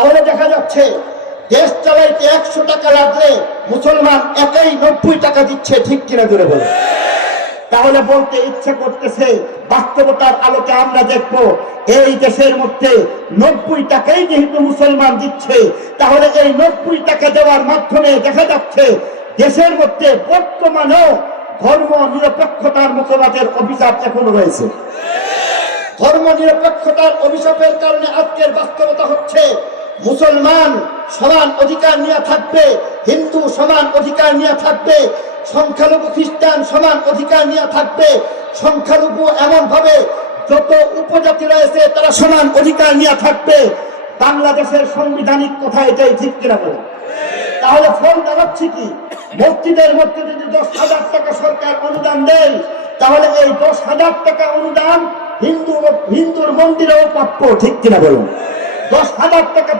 তাহলে দেখা যাচ্ছে দেশ চালাইতে 100 টাকা লাগলে মুসলমান একাই 90 টাকা দিচ্ছে, ঠিক কিনা জোরে বলে। তাহলে বলতে ইচ্ছে করতেছে, বাস্তবতার আলোকে আমরা দেখব এই দেশের মধ্যে 90 টাকাই যেহেতু মুসলমান দিচ্ছে, তাহলে এই 90 টাকা দেওয়ার মাধ্যমে দেখা যাচ্ছে দেশের মধ্যে বর্তমানেও ধর্ম নিরপেক্ষতার মতবাদের অভিশাপ এখনো রয়েছে। ধর্ম নিরপেক্ষতার অভিশাপের কারণে আজকের বাস্তবতা হচ্ছে মুসলমান সমান অধিকার নিয়ে থাকবে, হিন্দু সমান অধিকার নিয়ে থাকবে, সংখ্যালঘু খ্রিস্টান সমান অধিকার নিয়ে থাকবে, সংখ্যালঘু এমন ভাবে যত উপজাতি রয়েছে তারা সমান অধিকার নিয়ে থাকবে। বাংলাদেশের সাংবিধানিক কথা এটাই, ঠিক কিনা বলে। তাহলে ফল দাঁড়াচ্ছে কি, মসজিদের মধ্যে যদি 10,000 টাকা সরকার অনুদান দেয়, তাহলে এই 10,000 টাকা অনুদান হিন্দুর মন্দিরেও প্রাপ্য, ঠিক কিনা বলুন। 10,000 টাকা